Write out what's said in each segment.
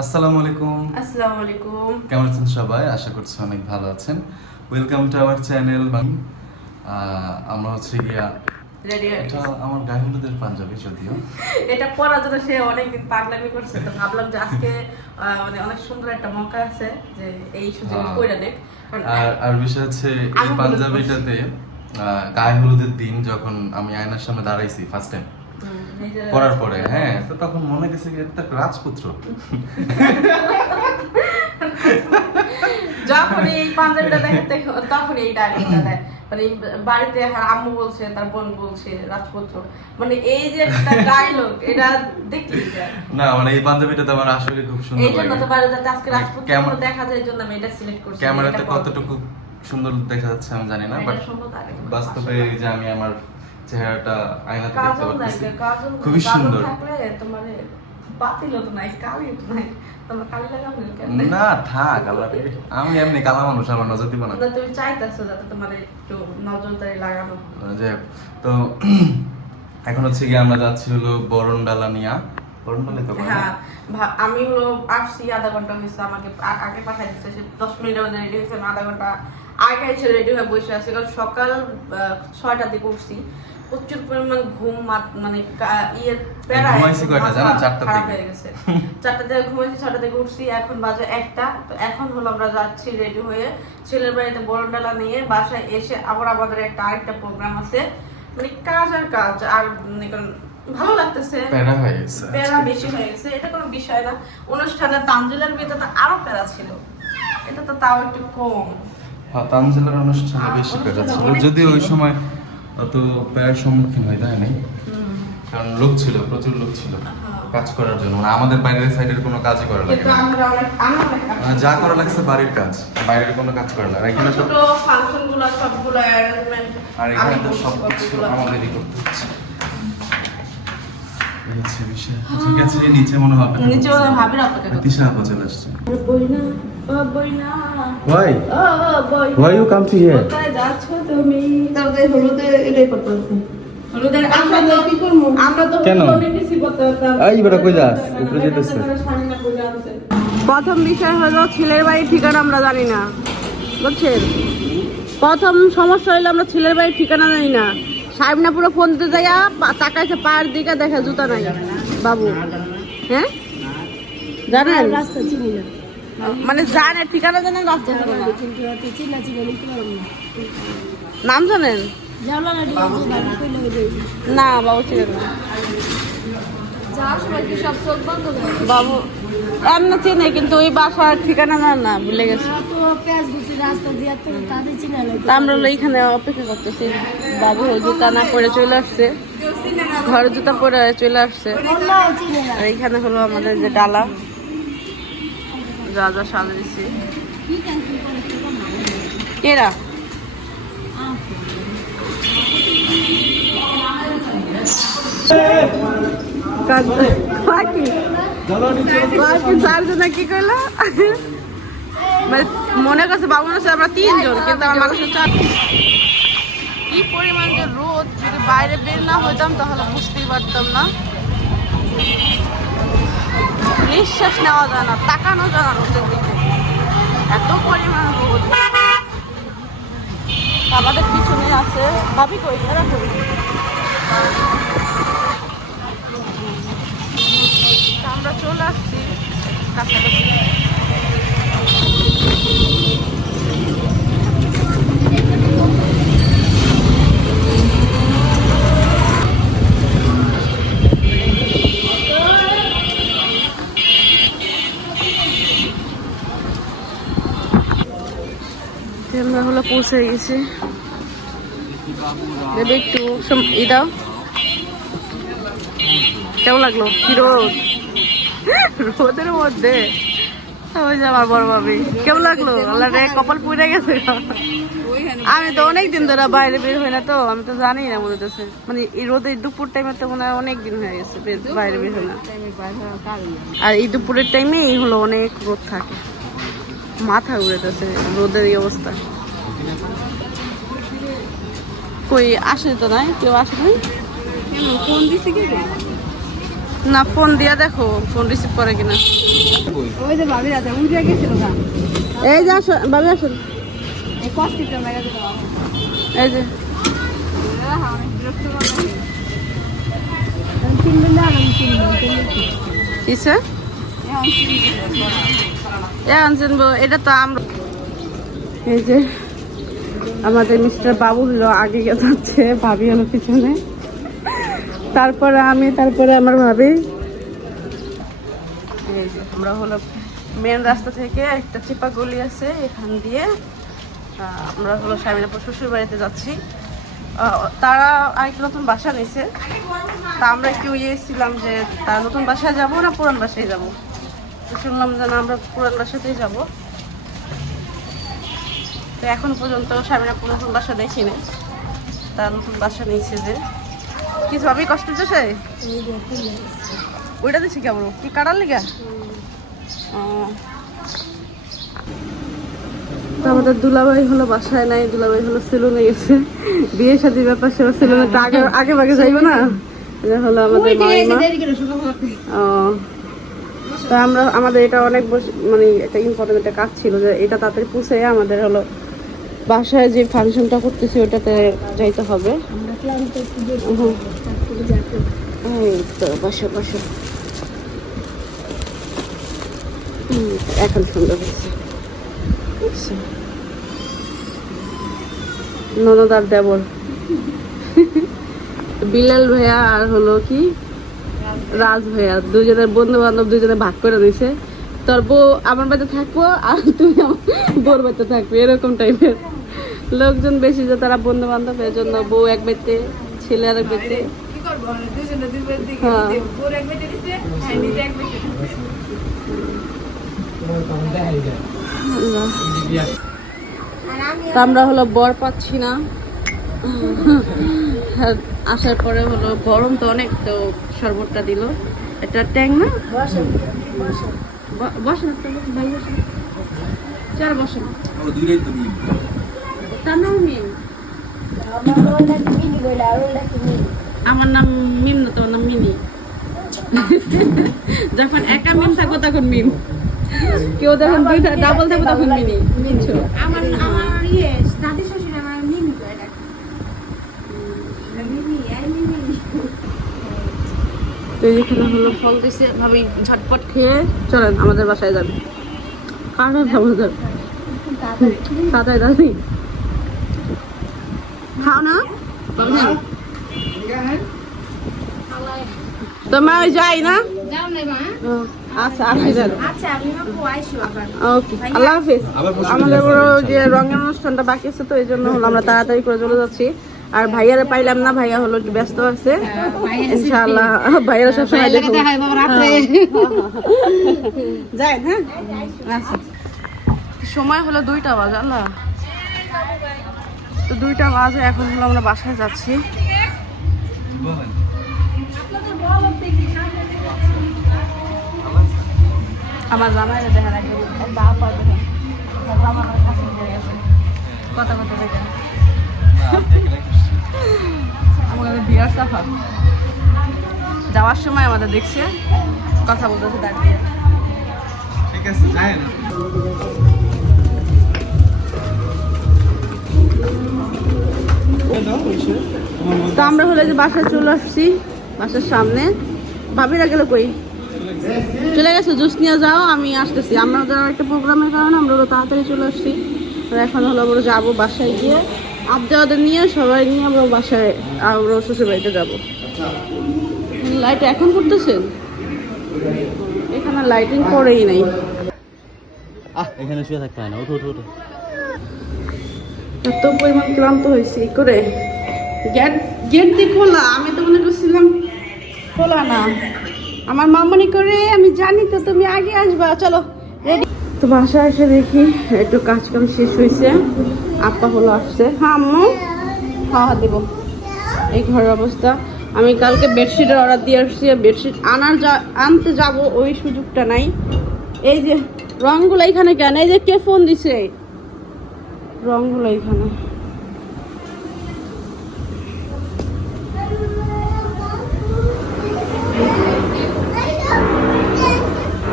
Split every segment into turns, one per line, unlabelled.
আসসালামু আলাইকুম।
আসসালামু আলাইকুম।
কেমন আছেন সবাই? আশা করছি অনেক ভালো আছেন। ওয়েলকাম টু আওয়ার চ্যানেল আমরা হচ্ছে গিয়া এটা আমার গায়ে হলুদের পাঞ্জাবি যদিও।
এটা পরার জন্য সে অনেকদিন পাগলামি করছে তো ভাবলাম যে আজকে মানে অনেক সুন্দর একটা মৌকা আছে যে এই সুযোগে
হ্যাঁ।
কইরা কারণ
আর আর বিষয় হচ্ছে এই পাঞ্জাবিটাতে গায়ে হলুদের দিন যখন আমি আয়নার সামনে দাঁড়াইছি ফার্স্ট টাইম পরার পরে হ্যাঁ তো তখন মনে গেছে যে রাজপুত্র।
যখন এই পাঞ্জাবিটা দেখাতে তখন এই ডায়লগটা দেয়। মানে বাড়িতে হ্যাঁ, আম্মু বলছে তার বোন বলছে রাজপুত্র। মানে এই যে একটা ডায়লগ এটা যায়
না মানে এই পাঞ্জাবিটা তো আমার আসলে খুব সুন্দর
এই জন্য তো আজকে রাজপুত্র
ক্যামেরা-
দেখা যায় জন্য আমি এটা সিলেক্ট করছি।
ক্যামেরাতে কতটুকু সুন্দর দেখা যাচ্ছে আমি জানি না বাট
লাগে কিন্তু
বাস্তবে যে আমি আমার চেহারাটা আয়নাতে দেখতে পাচ্ছি খুবই সুন্দর। না থাক আল্লাহ আমি এমনি কালা মানুষ আমার নজর দিব না।
তুমি চাইতেছো যাতে তোমার একটু নজরদারি লাগানো
যে তো এখন হচ্ছে কি আমরা যাচ্ছি হলো বরণডালা নিয়া। বরণডালে তো
হ্যাঁ আমি হলো আসছি আধা ঘণ্টা হয়েছে আমাকে আগে পাঠাই দিচ্ছে দশ মধ্যে রেডি হয়েছে আধা ঘণ্টা আগে এসে রেডি হয়ে বসে আছি কারণ সকাল আহ, ছয়টার দিকে উঠছি। প্রচুর পরিমাণ ঘুম মানে ইয়ে খারাপ হয়ে গেছে। চারটা থেকে ঘুমাইছি ছটা থেকে উঠছি এখন বাজে একটা। তো এখন হলো আমরা যাচ্ছি রেডি হয়ে ছেলের বাড়িতে বরণডালা নিয়ে বাসায় এসে আবার আমাদের একটা আরেকটা প্রোগ্রাম আছে। মানে কাজ আর কাজ আর মানে ভালো লাগতেছে।
প্যারা হয়ে গেছে
প্যারা বেশি হয়ে গেছে এটা কোনো বিষয় না। অনুষ্ঠানে তানজিলার বিয়েতে তো আরও প্যারা ছিল। এটা তো তাও একটু কম।
তানজিলার অনুষ্ঠানে বেশি প্যারা ছিল যদি ওই সময় অত প্যারার সম্মুখীন হয় তাই নাই কারণ লোক ছিল প্রচুর লোক ছিল কাজ করার জন্য। মানে আমাদের বাইরের সাইডের কোনো কাজই করা লাগে না। মানে যা করা। লাগছে বাড়ির কাজ বাইরের কোনো কাজ করা লাগে এখানে তো
ছোট ফাংশনগুলো সবগুলো অ্যারেঞ্জমেন্ট
আর এখানে তো সব কিছু আমাদেরই করতে হচ্ছে। ঠিক আছে নিচে মনে হবে
নিচে ভাবির অপেক্ষা
তিশা আপা চলে আসছে। Why? Why you come to here?
প্রথম বিষয় হলো ছেলের বাড়ির ঠিকানা আমরা জানি না। বুঝছেন? প্রথম সমস্যা হলো আমরা ছেলের বাড়ির ঠিকানা জানি না। সাহেবনা পুরো ফোন দিতে যাইয়া পা- তাকাইছে পায়ের দিকে দেখে জুতা নাই। বাবু। হ্যাঁ? জানেন?
রাস্তা চিনি না।
মানে জানে, ঠিকানা জানেন নাম জানেন?
না,
বাবু ছিলেন না। বাবু কিন্তু ওই ঠিকানা না না, ভুলে গেছে। আমরা এইখানে অপেক্ষা করতেছি। বাবু জুতা না পরে চলে আসছে। ঘরে জুতা পরে চলে আসছে। আর এইখানে হলো আমাদের যে ডালা। যা যা সাজা দিচ্ছি কেরা চারজনে কি করল মানে মনে করছে বাবু মনে আমরা তিনজন কিন্তু আমার মানুষের চার কি পরিমাণ যে রোদ যদি বাইরে বের না হইতাম তাহলে বুঝতেই পারতাম না। নিঃশ্বাস নেওয়া যায় না, তাকানো যায় না রোদের দিকে। এত পরিমাণ রোদ। আমাদের পিছনে আছে ভাবি কই? এরা কই? আমরা চলে আসছি কাছাকাছি। হলো পৌঁছে গেছি। দেবে একটু ই দাও। কেমন লাগল? কি রোদ রোদের মধ্যে। ওই যে আমার বড় ভাবি। কেমন লাগল? আল্লাহ রে কপাল পুড়ে গেছে। আমি তো অনেক দিন ধরে বাইরে বের হই না তো আমি তো জানি না মনে হচ্ছে মানে এই রোদে দুপুর টাইমে তো মনে হয় অনেক দিন হয়ে গেছে বাইরে বের হয় না। আর এই দুপুরের টাইমে এই হলো অনেক রোদ থাকে। মাথা উড়েতেছে রোদের এই অবস্থা। কই আসে তো নাই? কেউ আসে নাই?
ফোন দিছে কি
না ফোন দিয়া দেখো ফোন রিসিভ করে কিনা।
ওই যে ভাবি রাতে উঠে গেছিল
এই যে আসো ভাবি আসুন
এই
যে। কিসে? এটা তো আমরা এই যে। আমাদের মিস্টার বাবু হলো আগে যাচ্ছে, ভাবি হলো পিছনে। তারপরে আমি, তারপরে আমার ভাবি। আমরা হলো মেন রাস্তা থেকে একটা চিপা গলি আছে এখান দিয়ে আমরা হলো স্বামীনাপুর শ্বশুর বাড়িতে যাচ্ছি তারা আরেকটা নতুন বাসা নিয়েছে তা আমরা একটু ইয়ে ছিলাম যে তারা নতুন বাসায় যাব না পুরান বাসায় যাব? শুনলাম যে না, আমরা পুরান বাসাতেই যাব। তো এখন পর্যন্ত স্বামীনাপুর নতুন বাসা দেখিনি। তার নতুন বাসা নিয়েছে যে। কিছু ভাবি কষ্ট হচ্ছে ওইটা দিছি কেমন কি কাটার লিগা। তো আমাদের দুলাভাই হলো বাসায় নাই দুলাভাই হলো সেলুনে গেছে। বিয়ে শাদির ব্যাপার সেবা সেলুনে তো আগে আগে ভাগে যাইবো না? এটা হলো আমাদের ও। তা আমরা আমাদের এটা অনেক মানে একটা ইম্পর্টেন্ট একটা কাজ ছিল যে এটা তাড়াতাড়ি পুষে আমাদের হলো বাসায় যে ফাংশনটা করতেছি ওটাতে যাইতে হবে। এই তো বসো বসো। এখন সুন্দর হচ্ছে বুঝছ? ননদ আর দেবর। বিলাল ভাইয়া আর হলো কি? রাজ ভাইয়া। দুজনের বন্ধু বান্ধব দুজনে ভাগ করে দিয়েছে তোর বউ আমার বাড়িতে থাকব আর তুই আমার বোর বাড়িতে থাকবি এরকম টাইপের লোকজন বেশি যে তারা বন্ধু বান্ধব এর জন্য বউ এক বাড়িতে ছেলে আর এক বাড়িতে
আমরা
হ্যাঁ।
এক দিছে। হ্যাঁ
আমরা হলো বর পাচ্ছি না। আসার পরে হলো গরম তো অনেক তো শরবতটা দিল। এটা ট্যাং না?
বসেন বসেন
ভাই বসেন। চার বসেন। তার নাম মিম।
আমার
নাম মিম না তোমার নাম মিনি যখন একা মিম থাকব তখন মিম। কেউ যখন দুইটা ডাবল থাকবে তখন মিনি
আমার আমার ইয়ে দাদি শ্বশুর আমার মিনি করে ডাকে মিনি আই মিনি
তো হলো ফল দিছে ভাবি ঝটপট খেয়ে চলেন আমাদের বাসায় যাবে। আমাদের তাড়াতাড়ি তাড়াতাড়ি খাও না? তোমার যাই না? আচ্ছা ওকে আল্লাহ হাফিজ। আমাদের বড় যে রঙের অনুষ্ঠানটা বাকি আছে তো এই জন্য হলো আমরা তাড়াতাড়ি করে চলে যাচ্ছি। আর ভাইয়ারে পাইলাম না ভাইয়া হলো ব্যস্ত আছে। ইনশাআল্লাহ ভাইয়ারা সবসময় দেখো যাই হ্যাঁ? আচ্ছা সময় হলো দুইটা বাজে আল্লাহ। তো দুইটা বাজে এখন হলো আমরা বাসায় যাচ্ছি। আমার জামাইরে দেখেন একদম একটা আপা দেখেন আমার জামা আমার কাছে দিয়ে গেছে। কথা কথা দেখেন বিয়ার যাওয়ার সময় আমাদের দেখছে কথা বলতেছে দাঁড়িয়ে
ঠিক আছে যায় না।
তো আমরা হলে যে বাসায় চলে আসছি বাসার সামনে। ভাবিরা গেল কই? চলে গেছে জুস নিয়ে যাও আমি আসতেছি। আমরা যাওয়ার একটা প্রোগ্রামের কারণে আমরা তাড়াতাড়ি চলে আসছি। এখন হলো আমরা যাব বাসায় গিয়ে। আবদা নিয়ে সবাই নিয়ে আমরা বাসায় আমরা শ্বশুর বাড়িতে যাব। লাইট এখন করতেছেন? এখানে লাইটিং করেই নাই।
এখানে শুয়ে থাকতে হয় না। উঠো উঠো উঠো
এত পরিমাণ ক্লান্ত হয়েছি কি করে। গেট গেট দিয়ে খোলা আমি তো মনে করছিলাম খোলা না। আমার মামনি করে আমি জানি তো তুমি আগে আসবা চলো। তো বাসায় এসে দেখি একটু কাজ কাম শেষ হয়েছে। আপা হলো আসছে। হ্যাঁ আম্মু? খাওয়া দেবো। এই ঘরের অবস্থা। আমি কালকে বেডশিটের অর্ডার দিয়ে আসছি। বেডশিট আনার যা আনতে যাব, ওই সুযোগটা নাই। এই যে রঙগুলো এখানে কেন? এই যে কে ফোন দিছে? রঙগুলো এখানে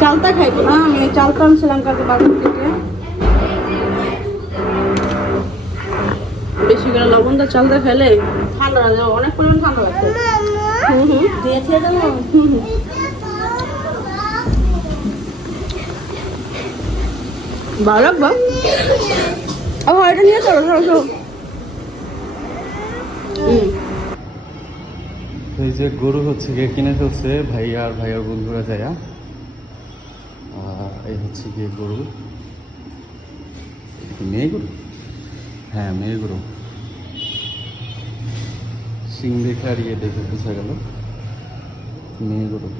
চালটা খাইবো না আমি চালটা বাজার থেকে। বেশি করে লবণ দিয়ে চালটা খেলে ঠান্ডা লাগে অনেক পরিমাণ ঠান্ডা লাগছে। হুম হুম। দিয়ে খেয়ে দেবো? হুম হুম। ভালো লাগবে? আবার এটা নিয়ে চলো চলো চলো।
এই যে গরু হচ্ছে গিয়ে কিনে ফেলছে ভাইয়া আর ভাইয়ার বন্ধুরা যায়া আহ, এই হচ্ছে গিয়ে গরু। মেয়ে গরু? হ্যাঁ মেয়ে গরু। সিং দেখে আর ইয়ে দেখে বোঝা গেল মেয়ে গরু।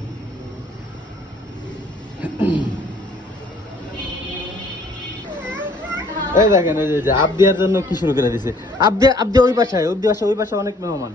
এই দেখেন ওই যে- দেওয়ার জন্য কি শুরু করে দিছে? আপ দিয়ে আপ দিয়ে ওই পাশায় ওই পাশে ওই পাশে অনেক মেহমান।